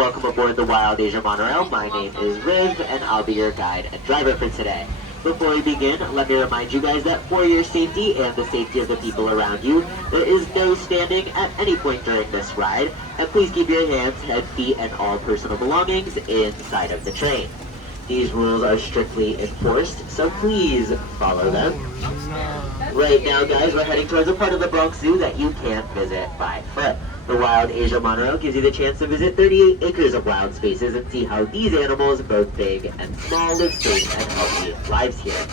welcome aboard the Wild Asia Monorail. My name is Riv, and I'll be your guide and driver for today. Before we begin, let me remind you guys that for your safety and the safety of the people around you, there is no standing at any point during this ride, and please keep your hands, head, feet, and all personal belongings inside of the train. These rules are strictly enforced, so please follow them. Right now, guys, we're heading towards a part of the Bronx Zoo that you can't visit by foot. The Wild Asia Monorail gives you the chance to visit 38 acres of wild spaces and see how these animals, both big and small, live safe and healthy lives here.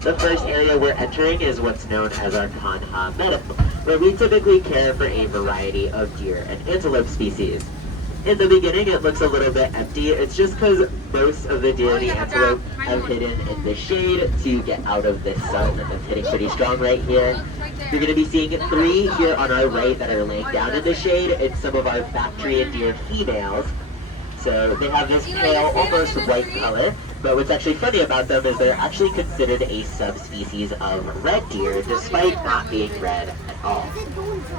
The first area we're entering is what's known as our Kanha Meadow, where we typically care for a variety of deer and antelope species. In the beginning, it looks a little bit empty. It's just because most of the deer and the antelope have hidden in the shade to get out of this sun that's hitting pretty strong right here. You're going to be seeing 3 here on our right that are laying down in the shade. It's some of our Bactrian deer females. So they have this pale, almost white color. But what's actually funny about them is they're actually considered a subspecies of red deer, despite not being red at all.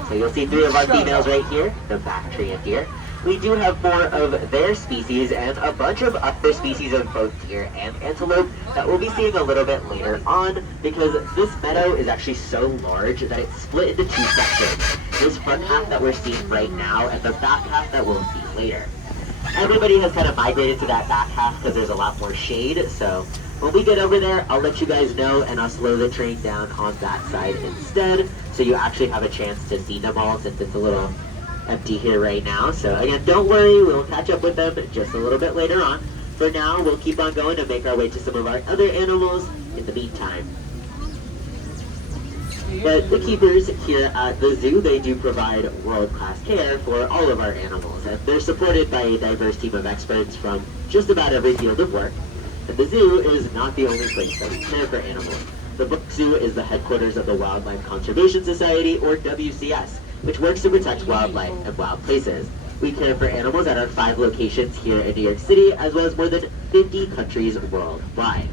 So you'll see 3 of our females right here, the Bactrian deer. We do have 4 of their species and a bunch of other species of both deer and antelope that we'll be seeing a little bit later on, because this meadow is actually so large that it's split into 2 sections. This front half that we're seeing right now and the back half that we'll see later. Everybody has kind of migrated to that back half because there's a lot more shade, so when we get over there, I'll let you guys know and I'll slow the train down on that side instead, so you actually have a chance to see them all since it's a little empty here right now. So again, don't worry, we'll catch up with them just a little bit later on. For now, we'll keep on going and make our way to some of our other animals in the meantime. But the keepers here at the zoo, they do provide world-class care for all of our animals, and they're supported by a diverse team of experts from just about every field of work. And the zoo is not the only place that we care for animals. The Bronx Zoo is the headquarters of the Wildlife Conservation Society, or WCS, which works to protect wildlife and wild places. We care for animals at our 5 locations here in New York City, as well as more than 50 countries worldwide.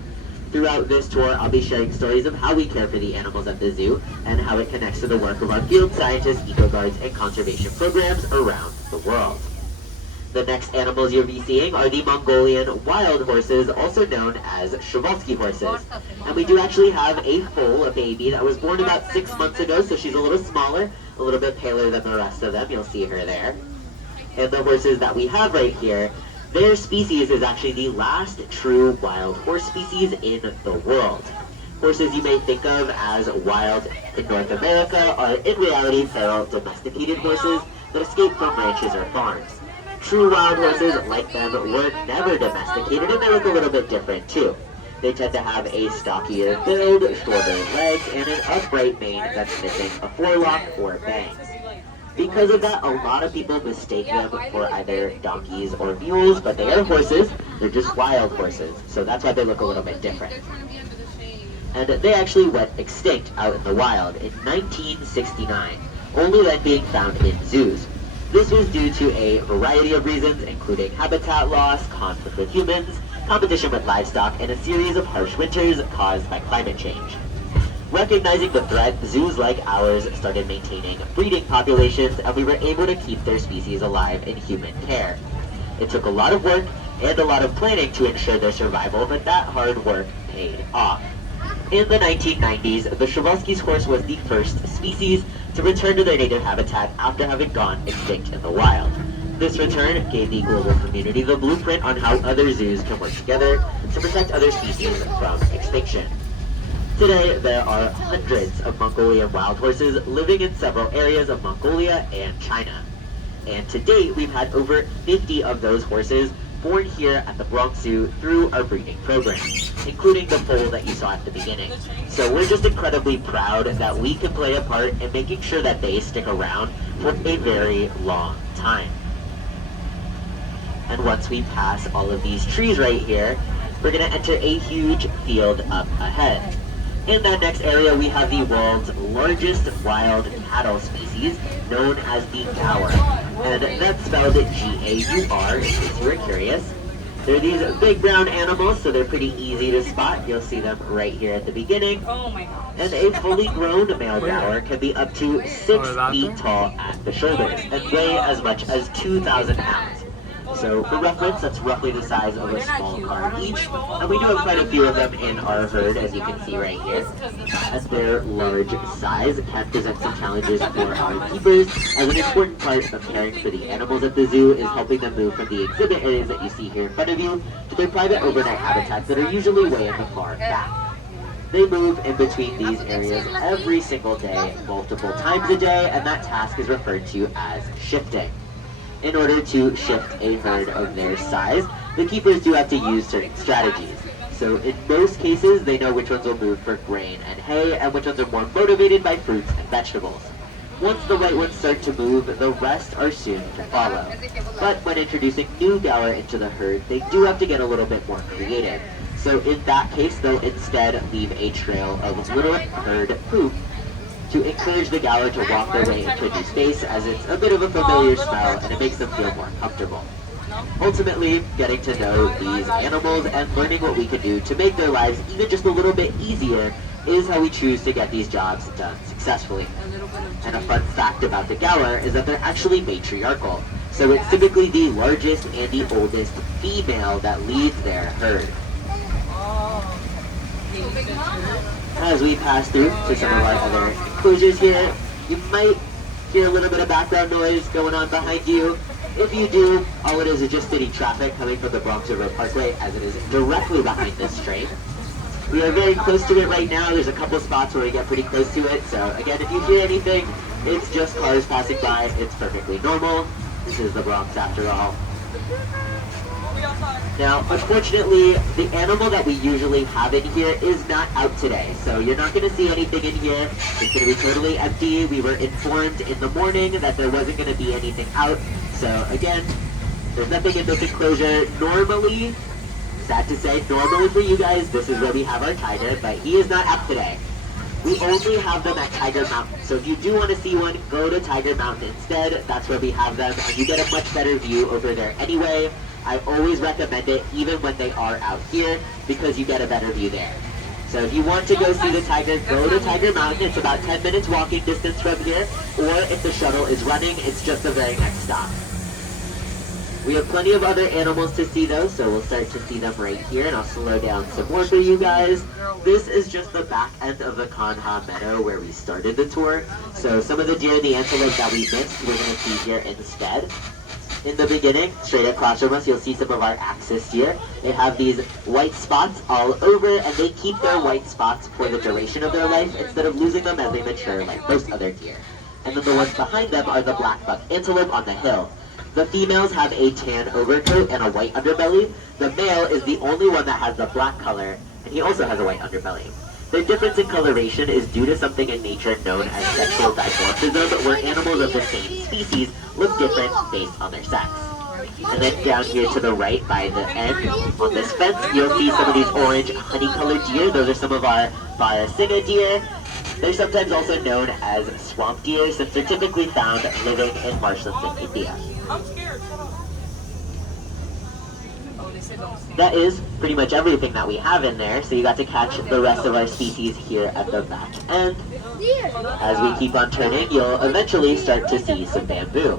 Throughout this tour, I'll be sharing stories of how we care for the animals at the zoo and how it connects to the work of our field scientists, eco-guards, and conservation programs around the world. The next animals you'll be seeing are the Mongolian wild horses, also known as Przewalski horses. And we do actually have a foal, a baby, that was born about 6 months ago, so she's a little smaller, a little bit paler than the rest of them. You'll see her there. And the horses that we have right here, their species is actually the last true wild horse species in the world. Horses you may think of as wild in North America are in reality feral domesticated horses that escape from ranches or farms. True wild horses, like them, were never domesticated, and they look a little bit different too. They tend to have a stockier build, shorter legs, and an upright mane that's missing a forelock or bangs. Because of that, a lot of people mistake them for either donkeys or mules, but they are horses. They're just wild horses, so that's why they look a little bit different. And they actually went extinct out in the wild in 1969, only then being found in zoos. This was due to a variety of reasons, including habitat loss, conflict with humans, competition with livestock, and a series of harsh winters caused by climate change. Recognizing the threat, zoos like ours started maintaining breeding populations, and we were able to keep their species alive in human care. It took a lot of work and a lot of planning to ensure their survival, but that hard work paid off. In the 1990s, the Przewalski's horse was the first species to return to their native habitat after having gone extinct in the wild. This return gave the global community the blueprint on how other zoos can work together to protect other species from extinction. Today, there are hundreds of Mongolian wild horses living in several areas of Mongolia and China. And to date, we've had over 50 of those horses born here at the Bronx Zoo through our breeding program, including the foal that you saw at the beginning. So we're just incredibly proud that we can play a part in making sure that they stick around for a very long time. And once we pass all of these trees right here, we're going to enter a huge field up ahead. In that next area, we have the world's largest wild cattle species, known as the gaur. And that's spelled G-A-U-R, in case you were curious. They're these big brown animals, so they're pretty easy to spot. You'll see them right here at the beginning. And a fully grown male gaur can be up to 6 feet tall at the shoulders and weigh as much as 2,000 pounds. So for reference, that's roughly the size of a small car each, and we do have quite a few of them in our herd, as you can see right here. At their large size, it can present some challenges for our keepers, as an important part of caring for the animals at the zoo is helping them move from the exhibit areas that you see here in front of you to their private overnight habitats that are usually way in the far back. They move in between these areas every single day, multiple times a day, and that task is referred to as shifting. In order to shift a herd of their size, the keepers do have to use certain strategies. So in most cases, they know which ones will move for grain and hay, and which ones are more motivated by fruits and vegetables. Once the right ones start to move, the rest are soon to follow. But when introducing new Gower into the herd, they do have to get a little bit more creative. So in that case, they'll instead leave a trail of little herd poop to encourage the Gower to walk their way into a new space, as it's a bit of a familiar smell and it makes them feel more comfortable. Ultimately, getting to know these animals and learning what we can do to make their lives even just a little bit easier is how we choose to get these jobs done successfully. And a fun fact about the Gower is that they're actually matriarchal. So it's typically the largest and the oldest female that leads their herd. As we pass through to some of our other enclosures here, you might hear a little bit of background noise going on behind you. If you do, all it is just city traffic coming from the Bronx River Parkway, as it is directly behind this train. We are very close to it right now. There's a couple spots where we get pretty close to it. So again, if you hear anything, it's just cars passing by. It's perfectly normal. This is the Bronx after all. Now, unfortunately, the animal that we usually have in here is not out today. So you're not going to see anything in here. It's going to be totally empty. We were informed in the morning that there wasn't going to be anything out. So again, there's nothing in this enclosure. Normally, sad to say, normally for you guys, this is where we have our tiger, but he is not out today. We only have them at Tiger Mountain. So if you do want to see one, go to Tiger Mountain instead. That's where we have them, and you get a much better view over there anyway. I always recommend it, even when they are out here, because you get a better view there. So if you want to go see the tiger, go to Tiger Mountain. It's about 10 minutes walking distance from here, or if the shuttle is running, it's just the very next stop. We have plenty of other animals to see though, so we'll start to see them right here, and I'll slow down some more for you guys. This is just the back end of the Kanha Meadow where we started the tour. So some of the deer and the antelope that we missed, we're going to see here instead. In the beginning, straight across from us, you'll see some of our axis deer. They have these white spots all over, and they keep their white spots for the duration of their life instead of losing them as they mature like most other deer. And then the ones behind them are the black buck antelope on the hill. The females have a tan overcoat and a white underbelly. The male is the only one that has the black color, and he also has a white underbelly. The difference in coloration is due to something in nature known as sexual dimorphism, where animals of the same species look different based on their sex. And then down here to the right by the end, on this fence, you'll see some of these orange honey-colored deer. Those are some of our Barasingha deer. They're sometimes also known as swamp deer, since they're typically found living in marshlands in India. I'm scared. Shut up. That is pretty much everything that we have in there, so you got to catch the rest of our species here at the back end. As we keep on turning, you'll eventually start to see some bamboo.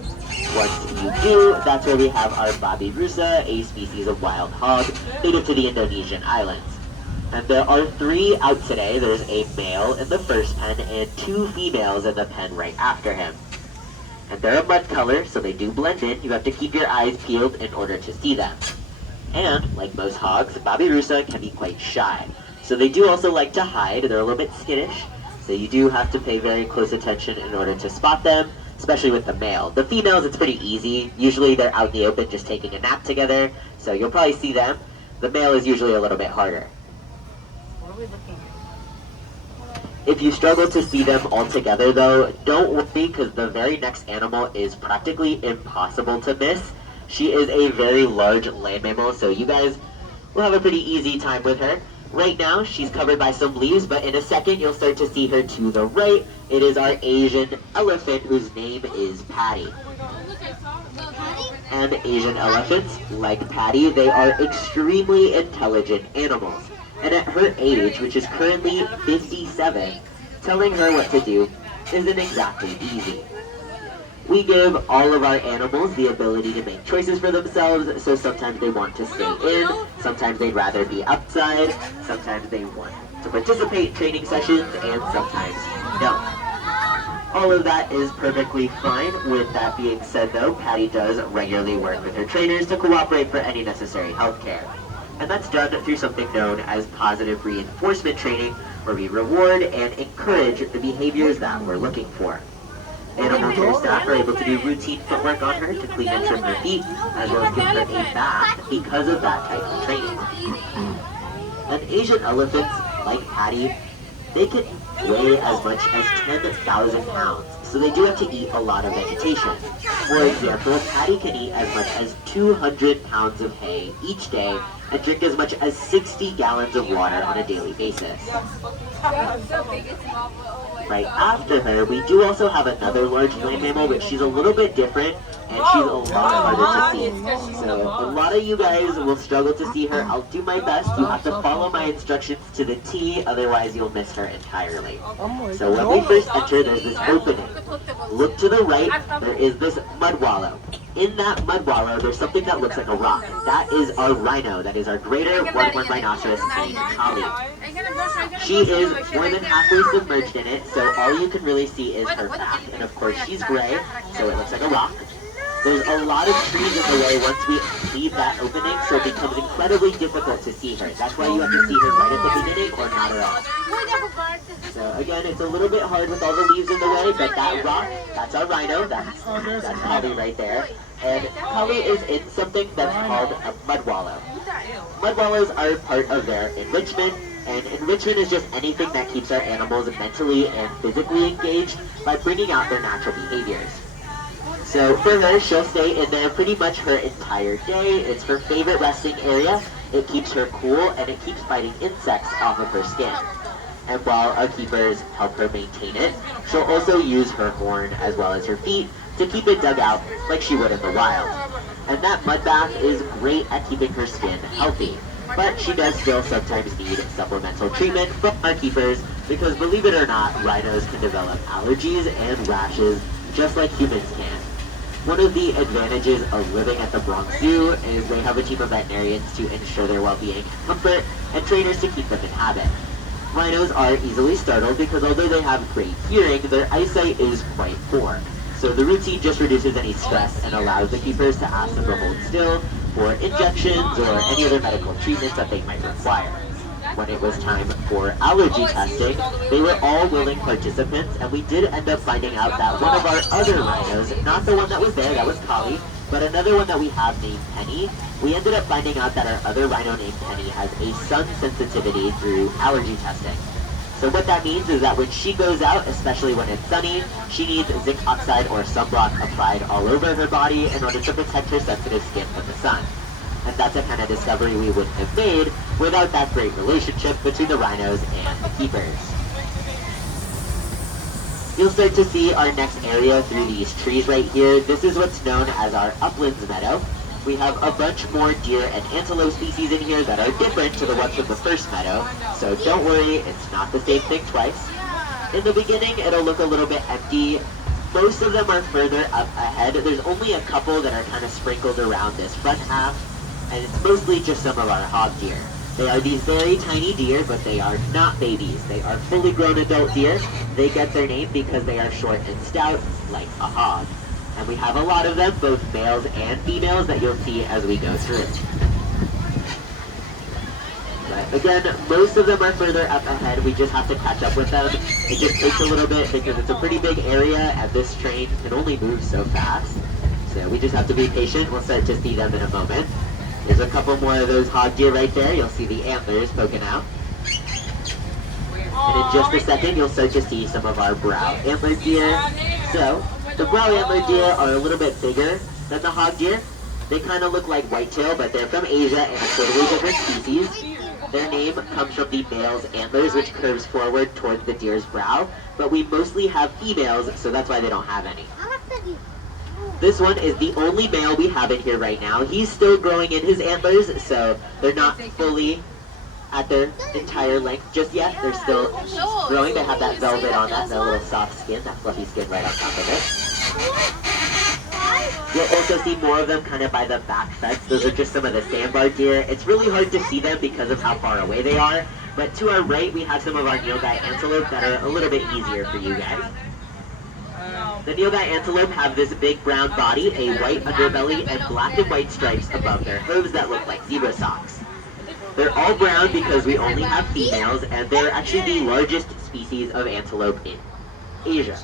Once you do, that's where we have our babi rusa, a species of wild hog native to the Indonesian islands. And there are 3 out today. There's a male in the first pen and 2 females in the pen right after him. And they're a mud color, so they do blend in. You have to keep your eyes peeled in order to see them. And, like most hogs, babi rusa can be quite shy. So they do also like to hide. They're a little bit skittish. So you do have to pay very close attention in order to spot them, especially with the male. The females, it's pretty easy. Usually they're out in the open just taking a nap together, so you'll probably see them. The male is usually a little bit harder. What are we looking at? If you struggle to see them all together though, don't worry, because the very next animal is practically impossible to miss. She is a very large land mammal, so you guys will have a pretty easy time with her. Right now, she's covered by some leaves, but in a second, you'll start to see her to the right. It is our Asian elephant, whose name is Patty. And Asian elephants, like Patty, they are extremely intelligent animals. And at her age, which is currently 57, telling her what to do isn't exactly easy. We give all of our animals the ability to make choices for themselves, so sometimes they want to stay in, sometimes they'd rather be outside, sometimes they want to participate in training sessions, and sometimes no. All of that is perfectly fine. With that being said though, Patty does regularly work with her trainers to cooperate for any necessary health care. And that's done through something known as positive reinforcement training, where we reward and encourage the behaviors that we're looking for. Animal care staff are able to do routine footwork on her to clean and trim her feet, as well as give her a bath because of that type of training. And Asian elephants, like Patty, they can weigh as much as 10,000 pounds, so they do have to eat a lot of vegetation. For example, Patty can eat as much as 200 pounds of hay each day and drink as much as 60 gallons of water on a daily basis. Right after her, we do also have another large land mammal, but she's a little bit different, and she's a lot harder to see. So a lot of you guys will struggle to see her. I'll do my best. You have to follow my instructions to the T, otherwise you'll miss her entirely. So when we first enter, there's this opening. Look to the right, there is this mud wallow. In that mud wallow, there's something that looks like a rock. That is our rhino. That is our greater one-horned rhinoceros named Kali. She is more than halfway submerged in it, so all you can really see is her back. And of course, she's gray, so it looks like a rock. There's a lot of trees in the way once we leave that opening, so it becomes incredibly difficult to see her. That's why you have to see her right at the beginning or not at all. So again, it's a little bit hard with all the leaves in the way, but that rock, that's our rhino, that's Kali right there. And Kali is in something that's called a mud wallow. Mud wallows are part of their enrichment, and enrichment is just anything that keeps our animals mentally and physically engaged by bringing out their natural behaviors. So for her, she'll stay in there pretty much her entire day. It's her favorite resting area. It keeps her cool, and it keeps biting insects off of her skin. And while our keepers help her maintain it, she'll also use her horn as well as her feet to keep it dug out like she would in the wild. And that mud bath is great at keeping her skin healthy. But she does still sometimes need supplemental treatment from our keepers because, believe it or not, rhinos can develop allergies and rashes just like humans can. One of the advantages of living at the Bronx Zoo is they have a team of veterinarians to ensure their well-being and comfort, and trainers to keep them in habit. Rhinos are easily startled because although they have great hearing, their eyesight is quite poor. So the routine just reduces any stress and allows the keepers to ask them to hold still for injections or any other medical treatments that they might require. When it was time for allergy testing, they were all willing participants, and we did end up finding out that one of our other rhinos, not the one that was there, that was Kali, but another one that we have named Penny, we ended up finding out that our other rhino named Penny has a sun sensitivity through allergy testing. So what that means is that when she goes out, especially when it's sunny, she needs zinc oxide or sunblock applied all over her body in order to protect her sensitive skin from the sun. And that's a kind of discovery we wouldn't have made without that great relationship between the rhinos and the keepers. You'll start to see our next area through these trees right here. This is what's known as our uplands meadow. We have a bunch more deer and antelope species in here that are different to the ones from the first meadow, so don't worry, it's not the same thing twice. In the beginning, it'll look a little bit empty. Most of them are further up ahead. There's only a couple that are kind of sprinkled around this front half, and it's mostly just some of our hog deer. They are these very tiny deer, but they are not babies. They are fully grown adult deer. They get their name because they are short and stout, like a hog. And we have a lot of them, both males and females, that you'll see as we go through. But again, most of them are further up ahead. We just have to catch up with them. It just takes a little bit because it's a pretty big area, and this train can only move so fast. So we just have to be patient. We'll start to see them in a moment. There's a couple more of those hog deer right there. You'll see the antlers poking out. And in just a second, you'll start to see some of our brow antlered deer. So, the brow antlered deer are a little bit bigger than the hog deer. They kind of look like whitetail, but they're from Asia and a totally different species. Their name comes from the male's antlers, which curves forward towards the deer's brow. But we mostly have females, so that's why they don't have any. This one is the only male we have in here right now. He's still growing in his antlers, so they're not fully at their entire length just yet. They're still growing. They have that velvet on that little soft skin, that fluffy skin right on top of it. You'll also see more of them kind of by the back fence. Those are just some of the sandbar deer. It's really hard to see them because of how far away they are. But to our right, we have some of our nilgai antelope that are a little bit easier for you guys. The nilgai antelope have this big brown body, a white underbelly, and black and white stripes above their hooves that look like zebra socks. They're all brown because we only have females, and they're actually the largest species of antelope in Asia.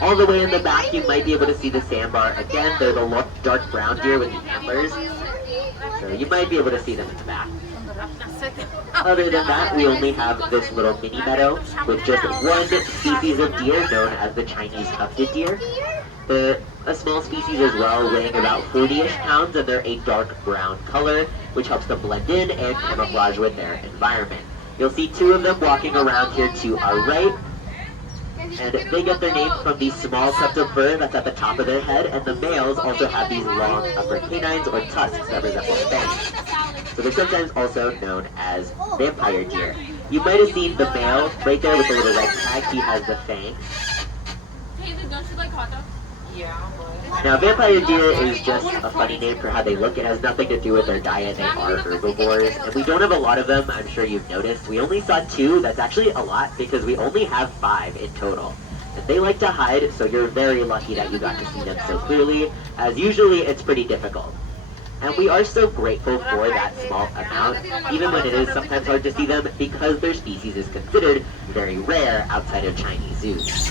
All the way in the back, you might be able to see the sandbar. Again, they're the dark brown deer with the antlers, so you might be able to see them in the back. Other than that, we only have this little mini meadow with just one species of deer known as the Chinese tufted deer. They're a small species as well, weighing about 40-ish pounds, and they're a dark brown color, which helps them blend in and camouflage with their environment. You'll see two of them walking around here to our right, and they get their name from the small tuft of fur that's at the top of their head, and the males also have these long upper canines or tusks that resemble fangs. So they're sometimes also known as vampire deer. You might have seen the male right there with the little red tag. He has the fangs. Now, vampire deer is just a funny name for how they look. It has nothing to do with their diet. They are herbivores, and we don't have a lot of them. I'm sure you've noticed. We only saw 2. That's actually a lot because we only have 5 in total. And they like to hide, so you're very lucky that you got to see them so clearly, as usually it's pretty difficult. And we are so grateful for that small amount, even when it is sometimes hard to see them, because their species is considered very rare outside of Chinese zoos.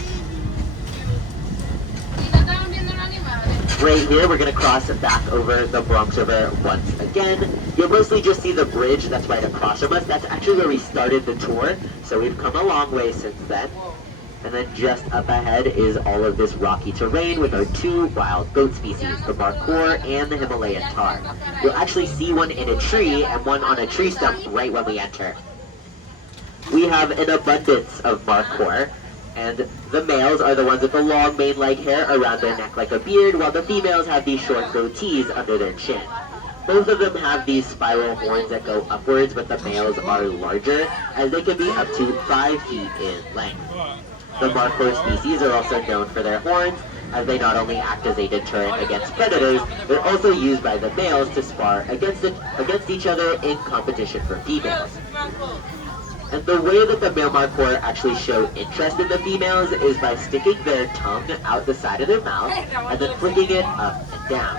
Right here, we're going to cross back over the Bronx River once again. You'll mostly just see the bridge that's right across from us. That's actually where we started the tour, so we've come a long way since then. And then just up ahead is all of this rocky terrain with our 2 wild goat species, the markhor and the Himalayan tar. You'll actually see one in a tree and one on a tree stump right when we enter. We have an abundance of markhor, and the males are the ones with the long mane-like hair around their neck like a beard, while the females have these short goatees under their chin. Both of them have these spiral horns that go upwards, but the males are larger, as they can be up to 5 feet in length. The markhor species are also known for their horns, as they not only act as a deterrent against predators, they're also used by the males to spar against each other in competition for females. And the way that the male markhor actually show interest in the females is by sticking their tongue out the side of their mouth and then flicking it up and down.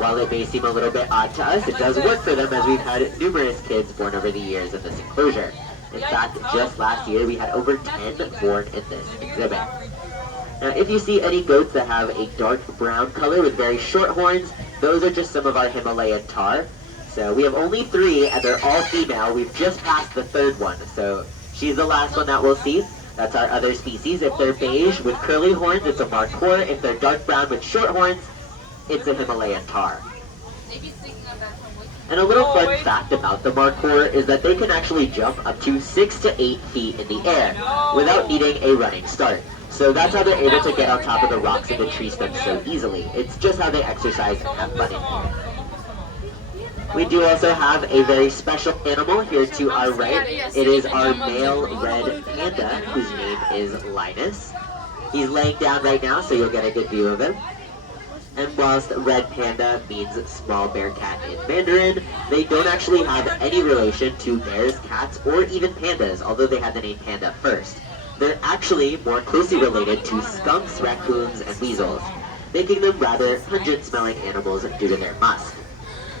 While it may seem a little bit odd to us, it does work for them, as we've had numerous kids born over the years in this enclosure. In fact, just last year we had over 10 born in this exhibit. Now, if you see any goats that have a dark brown color with very short horns, those are just some of our Himalayan tar. So we have only 3, and they're all female. We've just passed the 3rd one, so she's the last one that we'll see. That's our other species. If they're beige with curly horns, it's a markhor. If they're dark brown with short horns, it's a Himalayan tar. And a little fun fact about the markhor is that they can actually jump up to 6 to 8 feet in the air without needing a running start. So that's how they're able to get on top of the rocks and the tree stumps so easily. It's just how they exercise and have fun in here. We do also have a very special animal here to our right. It is our male red panda, whose name is Linus. He's laying down right now, so you'll get a good view of him. And whilst red panda means small bear cat in Mandarin, they don't actually have any relation to bears, cats, or even pandas, although they had the name panda first. They're actually more closely related to skunks, raccoons, and weasels, making them rather pungent-smelling animals due to their musk.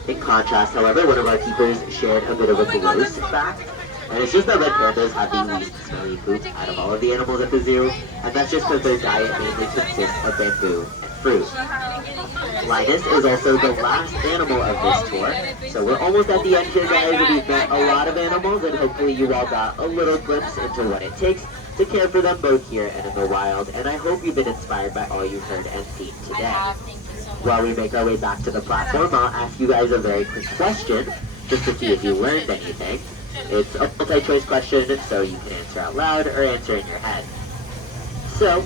In contrast, however, one of our keepers shared a bit of a gross fact, and it's just that red pandas have the least smelly poop out of all of the animals at the zoo, and that's just because their diet mainly consists of bamboo and fruit. Linus is also the last animal of this tour, so we're almost at the end here, guys, and we've met a lot of animals, and hopefully you all got a little glimpse into what it takes to care for them both here and in the wild, and I hope you've been inspired by all you've heard and seen today. While we make our way back to the platform, I'll ask you guys a very quick question, just to see if you learned anything. It's a multi-choice question, so you can answer out loud or answer in your head. So,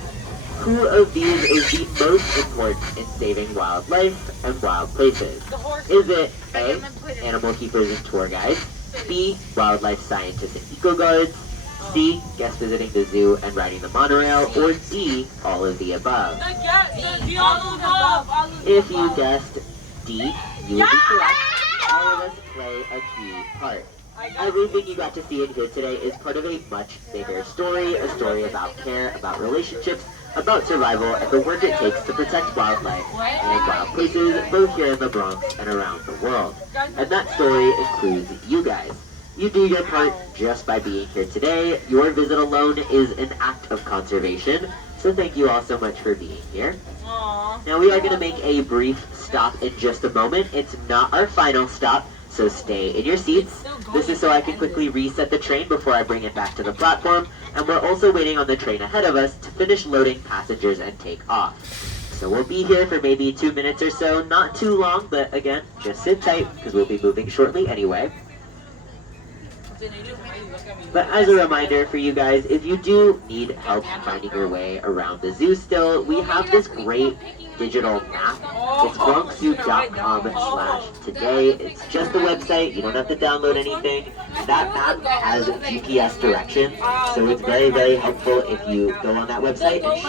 who of these is the most important in saving wildlife and wild places? Is it A, animal keepers and tour guides, B, wildlife scientists and eco guards, C, guest visiting the zoo and riding the monorail, or D, all of the above. If you guessed D, you would be correct. All of us play a key part. Everything you got to see and hear today is part of a much bigger story, a story about care, about relationships, about survival, and the work it takes to protect wildlife and wild places, both here in the Bronx and around the world. And that story includes you guys. You do your part just by being here today. Your visit alone is an act of conservation, so thank you all so much for being here. Now we are going to make a brief stop in just a moment. It's not our final stop, so stay in your seats. This is so I can quickly reset the train before I bring it back to the platform, and we're also waiting on the train ahead of us to finish loading passengers and take off. So we'll be here for maybe 2 minutes or so, not too long, but again, just sit tight because we'll be moving shortly anyway. But as a reminder for you guys, if you do need help finding your way around the zoo still, we have this great digital map. It's bronxzoo.com/today. It's just a website. You don't have to download anything. That map has GPS directions, so it's very, very helpful if you go on that website and